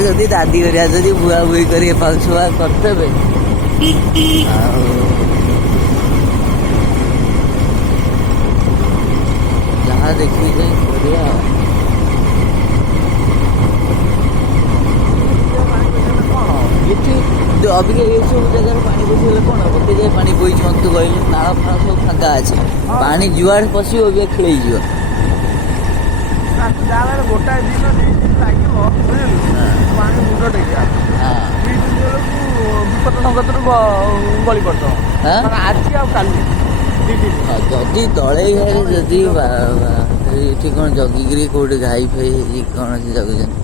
ଯଦି ଦାଦି କରିବା ଯଦି ବୁଆ ବୁଇ କରି ପାଉଛୁଆ କରିଦେବେ ଆଉ ଯାହା ଦେଖିକି ଯାଇ କରିବା ଏଠି ଅବିକା ଏସବୁ ଜାଗାରେ ପାଣି ପଶିଗଲେ କଣ ହବ? କେତେ ଯାଏ ପାଣି ବୋହିଛି ମତେ ତୁ କହିଲୁ? ନାଳ ଫାଳ ସବୁ ଫାଙ୍କା ଅଛି, ପାଣି ଯୁଆଡେ ପଶିବ ଅବିକା ଖେଳେଇଯିବ। ଗୋଟାଏ ଦିନ 2 ଦିନ ଲାଗିବ ବୁଝିଲୁ, ପାଣି ମୁଣ୍ଡ ଟେକିବା 2 ଦିନ ବେଳକୁ ବିପଦ ସଂକଟରୁ ଗଳି ପଡ଼ିଥିବ। ଆଜି ଆଉ କାଲି 2 ଦିନ ଯଦି ଦଳେଇ ଘରେ ଯଦି ଏଠି କଣ ଜଗିକିରି କୋଉଠି ଘାଇ ଫାଇ ହେଇଛି କଣ ସେ ଜଗୁଛନ୍ତି।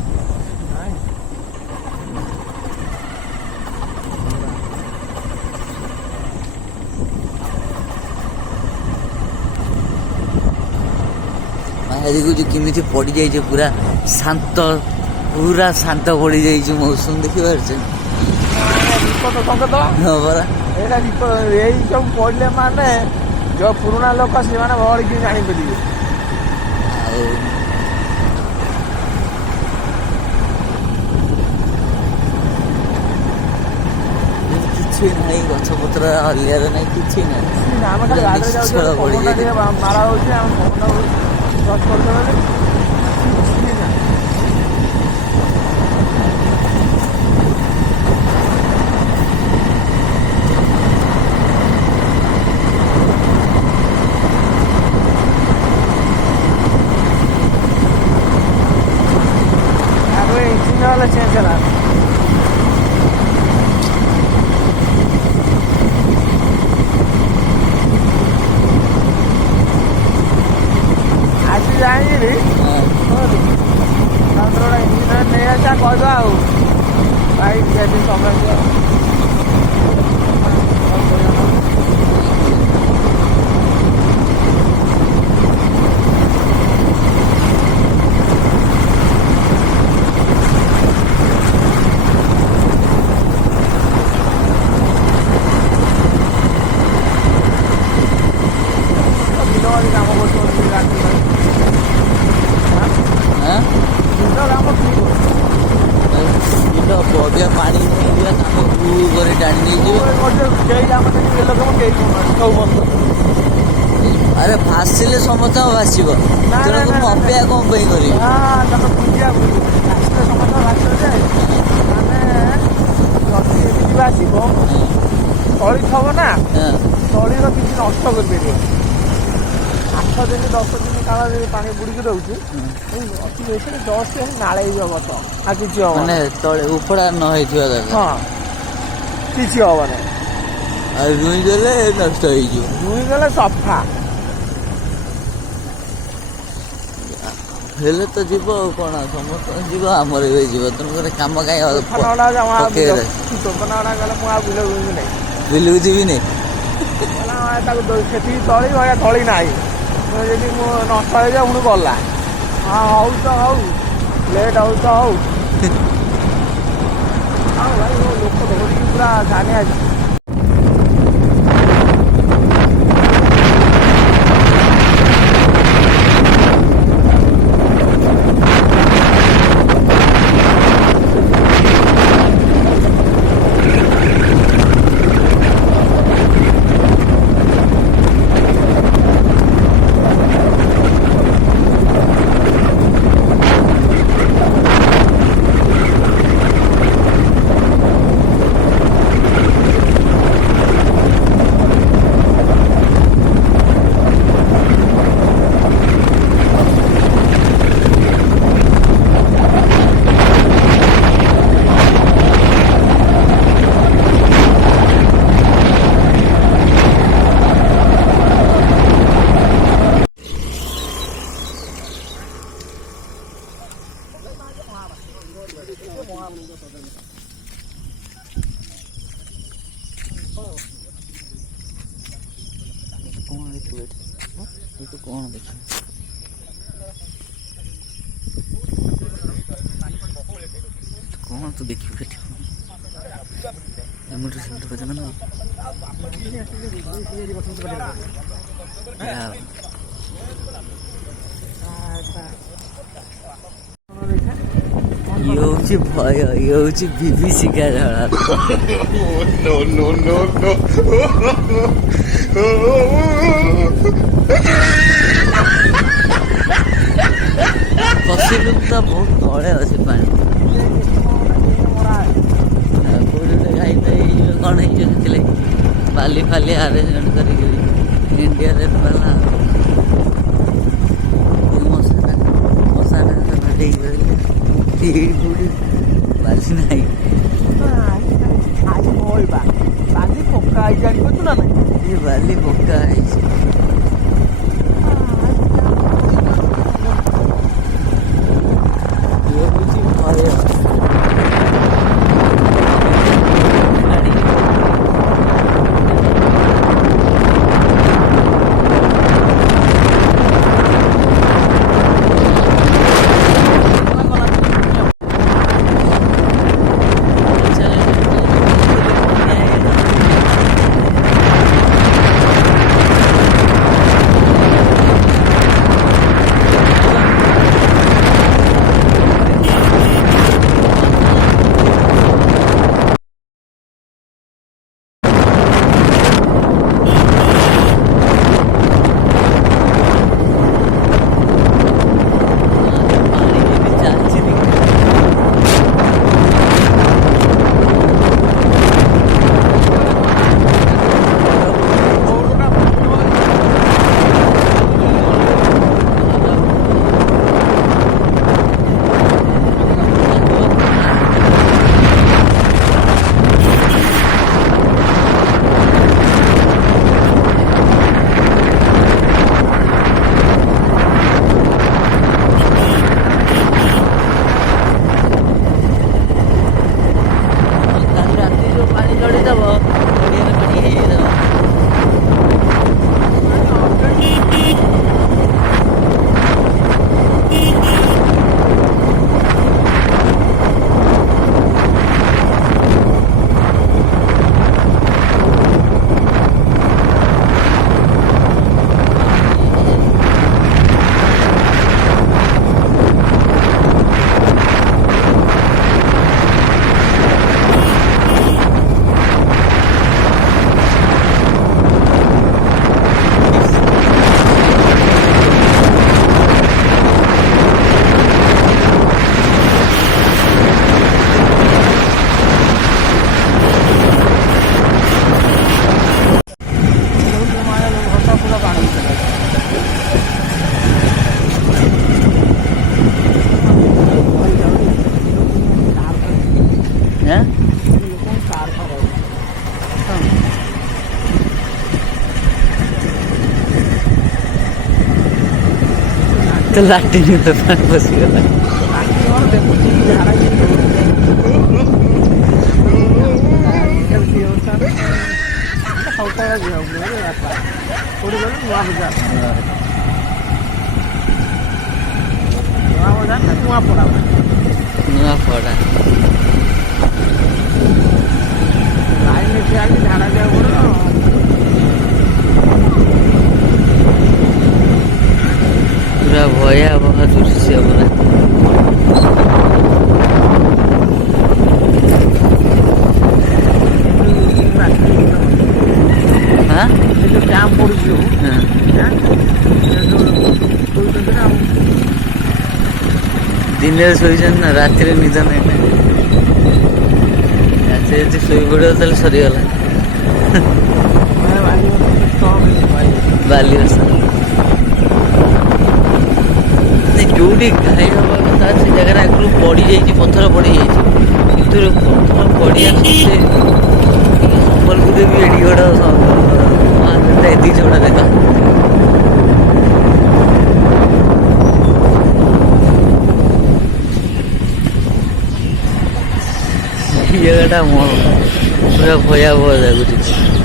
ଦେଖୁଛୁ କେମିତି ପଡ଼ିଯାଇଛି, ପୁରା ଶାନ୍ତ ପଡ଼ିଯାଇଛି ମୌସୁମୀ, ଦେଖିପାରୁଛ? ବିପଦ ସଂକେତ। ହଁ ପରା, ଏଇଟା ବିପଦ। ଏଇ ସବୁ ପଡ଼ିଲେ ମାନେ ଯୋଉ ପୁରୁଣା ଲୋକ ସେମାନେ ଭଳିକି ଜାଣିପାରିବେ। ଆଉ କିଛି ନାହିଁ, ଗଛ ପତ୍ର ହଲିଆର ନାହିଁ, କିଛି ନାହିଁ। ଆମେ ଖାଲି ଗାଡ଼ିରେ ଯାଉଛୁ, ମାରା ହଉଛି, ଆମେ କରିଦେବେ। ଇଞ୍ଜିନ ଚେଞ୍ଜ ହେଲା। ଆଜି ଯାଇକିରି ଗୋଟେ ଇଞ୍ଜିନିୟର ନେଇ ଆସିବା କହିବା ଆଉ ଭାଇ ସେଠି ସମୟ ପାଣି କାମ କରି ଟାଣି ନେଇଯିବ। ଆରେ ଭାସିଲେ ସମସ୍ତଙ୍କୁ ଭାସିବ, ତେଣୁ ମୁଁ ଅପେକ୍ଷା କଣ ପାଇଁ କରିବି? ଆସିବ ତଳି ଥବ ନା, ତଳିର କିଛି ନଷ୍ଟ କରିପାରିବ। 8 ଦିନ 10 ଦିନ କାଳ ଯଦି ପାଣି ବୁଡ଼ିକି ରହୁଛି ଅତି ବେଶୀରେ ଜଷ୍ଟ ନାଳେଇବ ଗଛ, ଆଉ କିଛି ହବ ମାନେ ତଳେ ଉପଡ଼ା ନ ହେଇଥିବା ଦରକାର। ହଁ, କିଛି ହବନି। ଆଉ ରୁଇ ଗଲେ ନଷ୍ଟ ହେଇଯିବ, ରୁଇ ଗଲେ ସଫା ହେଲେ ତ ଯିବ ଆଉ କଣ, ସମସ୍ତଙ୍କ ଯିବ, ଆମର ବି ଯିବ। ତେଣୁକରି କାମ କାହିଁ ଗଲେ ମୁଁ ଆଉ ବିଲ ରୁଇବି ନାହିଁ, ବିଲକୁ ଯିବିନି। ତାକୁ ସେଠିକି ତଳି ତଳି ନାହିଁ, ଯଦି ମୁଁ ନଷ୍ଟ ହେଇଯାଏ ପୁଣି ଗଲା। ହଁ ହଉ ତ ହଉ, ଲେଟ୍ ହଉ ତ ହଉ। ଆଉ ଭାଇ ଲୋକ ଧରିକି ପୁରା ଜାଣିଆ କ'ଣ ଦେଖିବୁ ଏଠି ତୁ କ'ଣ ଦେଖିବୁ କ'ଣ ତୁ ଦେଖିବୁ ଏଠି ଏମିତି ସେମିତି କଥା ନା ଇଏ ହେଉଛି ଭୟ ଇଏ ହେଉଛି ବିଭୀଷିକା ଜଳ ପଶିଲୁ ତ ବହୁତ ତଳେ ଅଛି ପାଣି ଗାଈ କ'ଣ ହେଇଛି ସେଥିଲାଗି ବାଲି ଫାଲି ଆରେଞ୍ଜମେଣ୍ଟ କରିକି ଇଣ୍ଡିଆରେ ବାଲା ମଶାଟା ବାଡ଼େଇକି ରହିଲେ ଏଇଠି କୋଉଠି ବାଲି ନାହିଁ ବାଲି ପକ୍କା ହେଇ ଜାଣିପାରୁଛୁ ନା ନାଇଁ ଏ ବାଲି ପକ୍କା ହେଇଛି तो लाटिन में पानी पशिगला नुआपड़ा झाड़ा दिया पूरा भयावह दृश्य पूरा हाँ जो कैंप पड़ू दिन शोन ना रात निद ना रात शो पड़ो तो सरीगला बाली जोटी घाई हवा कथा से जगह आगु पड़ जा पथर पड़ जा प्रथम पड़िया संबलपुर भी एटी गोटे दी जोड़ा देख जगह पूरा भयावह लगुच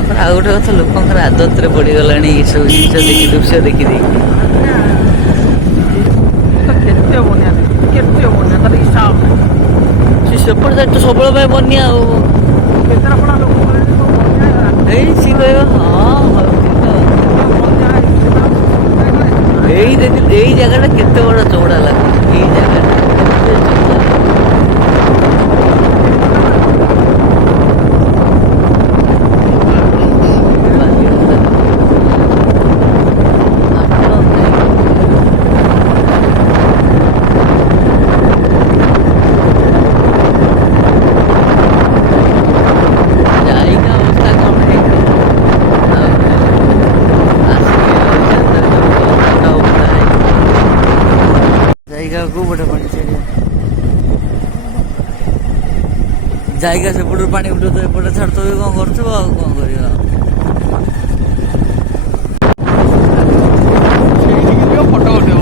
ତାପରେ ଆଉ ଗୋଟେ କଥା ଲୋକଙ୍କର ଆଦତରେ ପଡ଼ିଗଲାଣି ଏସବୁ ଜିନିଷ ଦେଖି ଦୃଶ୍ୟ ଦେଖି ଦେଖି। କେତେ ବନ୍ୟା ତାର ହିସାବ ସେ ସେପଟ ସାଇଡ୍ ତ ସବୁବେଳେ ପାଇଁ ବନ୍ୟା ଆଉ। କେନ୍ଦ୍ରାପଡ଼ା ଲୋକ ଏଇ ସିଏ କହିବ ହଁ ଏଇ ଦେଖି ଏଇ ଜାଗାଟା କେତେ ବଡ଼ ଚଉଡ଼ା ଲାଗୁଛି। ଏଇ ଜାଗାଟା କେତେ ଚଉଡ଼ା। ଜାয়গା ସେପଟରୁ ପାଣି ଉଠୁଥିବ ଏପଟେ ଛାଡ଼ୁଥିବ କ'ଣ କରୁଥିବ ଆଉ କ'ଣ କରିବା ଆଉ। ଫଟୋ ଉଠେଇବ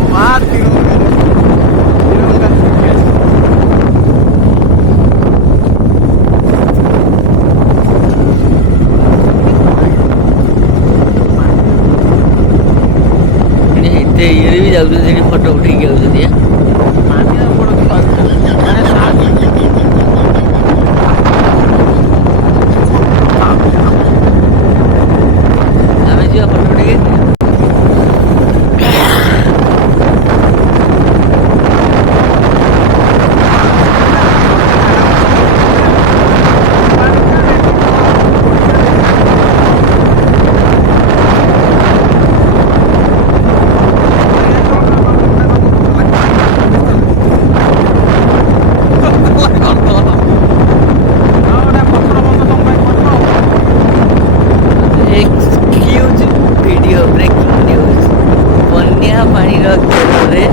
ଏତେ ଇଏରେ ବି ଯାଉଛନ୍ତି ସେଠି ଫଟୋ ଉଠେଇକି ଯାଉଛନ୍ତି। ଆମେ ଯିବା ଫଟୋ ଉଠେଇକି। ପାଣିର ଖେଳରେ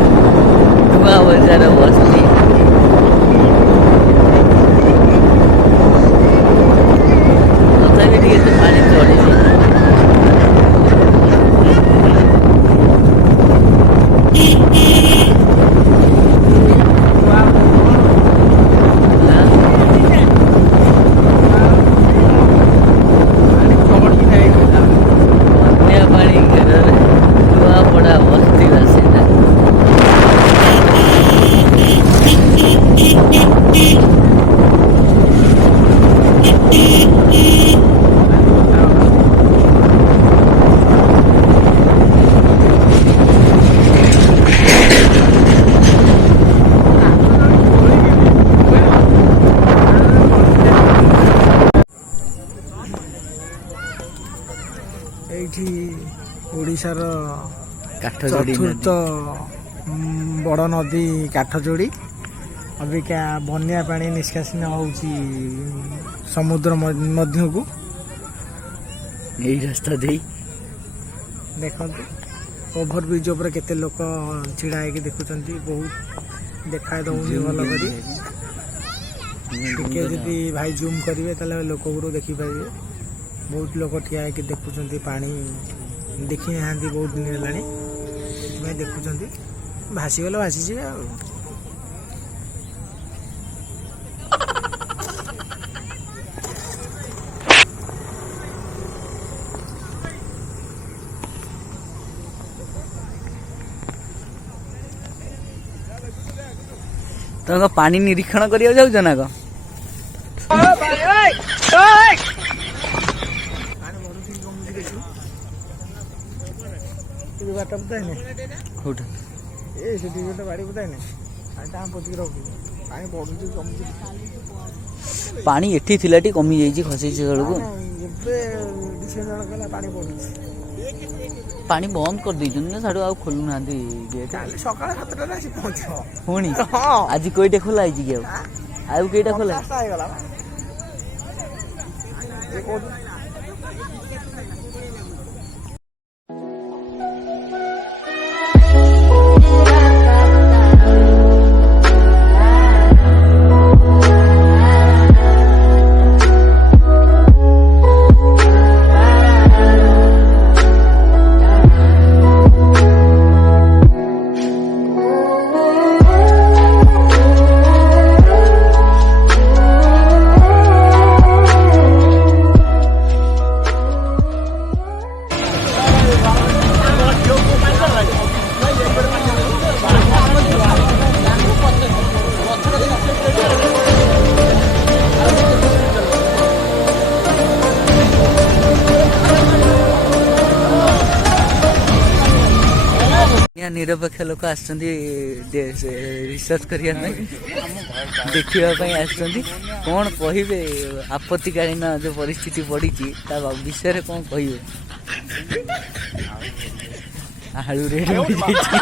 ନୂଆ ବଜାର ବସିଛି। ତଥାପି ଟିକେ ଏତେ ପାଣି ଚଢ଼ିଛି। ବନ୍ୟା ପାଣି ଘେରରେ ନୂଆପଡ଼ା ବସ୍ତି ବାସିନ୍ଦା। ଏଇଠି ଓଡ଼ିଶାର କାଠଯୋଡ଼ି ଚତୁର୍ଥ ବଡ଼ ନଦୀ କାଠଯୋଡ଼ି। ଅବିକା ବନ୍ୟା ପାଣି ନିଷ୍କାସନ ହେଉଛି ସମୁଦ୍ର ମଧ୍ୟକୁ। ଏଇ ରାସ୍ତା ଦେଇ ଦେଖନ୍ତୁ ଓଭରବ୍ରିଜ୍ ଉପରେ କେତେ ଲୋକ ଛିଡ଼ା ହେଇକି ଦେଖୁଛନ୍ତି। ବହୁତ ଦେଖା ଦେଉନି ଭଲ କରି। ଟିକେ ଯଦି ଭାଇ ଜୁମ୍ କରିବେ ତାହେଲେ ଲୋକଗୁରୁ ଦେଖିପାରିବେ। ବହୁତ ଲୋକ ଠିଆ ହେଇକି ଦେଖୁଛନ୍ତି। ପାଣି ଦେଖି ନାହାନ୍ତି ବହୁତ ଦିନ ହେଲାଣି, ସେଥିପାଇଁ ଦେଖୁଛନ୍ତି। ଭାସିଗଲେ ଭାସିଯିବେ ଆଉ। ତମେ ପାଣି ନିରୀକ୍ଷଣ କରିବାକୁ ଯାଉଛ ନା କ'ଣ? ପାଣି ଏଠି ଥିଲା ଟିକେ କମି ଯାଇଛି, ଖସିଛି ବେଳକୁ। ପାଣି ବନ୍ଦ କରିଦେଇଛନ୍ତି ନା, ସାଡ଼ୁ ଆଉ ଖୋଲୁନାହାନ୍ତି ଗେଟ୍। ସକାଳ 7ଟାରେ ଆସି ପହଞ୍ଚିବ ପୁଣି ଆଜି କୋଇଟା ଖୋଲା ହେଇଛି କି? ଆଉ କେଇଟା ଖୋଲା ହେଇଗଲା। ନିରପେକ୍ଷ ଲୋକ ଆସିଛନ୍ତି ରିସର୍ଚ୍ଚ କରିବା ପାଇଁ, ଦେଖିବା ପାଇଁ ଆସିଛନ୍ତି। କ'ଣ କହିବେ ଆପତ୍ତିକାଳୀନ ଯେଉଁ ପରିସ୍ଥିତି ପଡ଼ିଛି ତା ବିଷୟରେ କ'ଣ କହିବେ? ଆଳୁ ରେଟ୍ ବଢ଼ିଯାଇଛି।